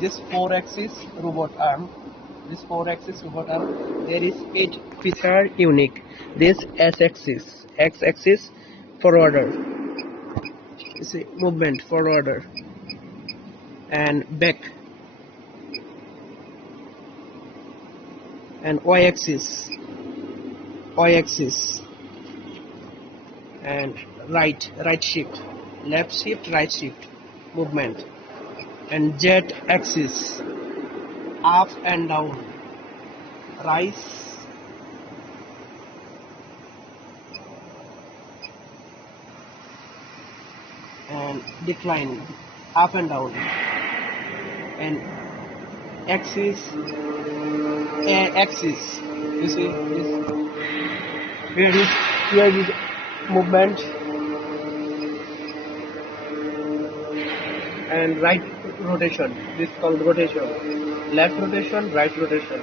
this 4-axis robot arm. This 4-axis robot arm, there is 8 feature unique. This x-axis forwarder, you see movement forwarder, and back, and y-axis, and right shift, left shift, right shift movement, and z-axis, up and down, rise and decline, up and down, and axis, axis, you see this, here is movement, and right rotation, this is called rotation, left rotation, right rotation,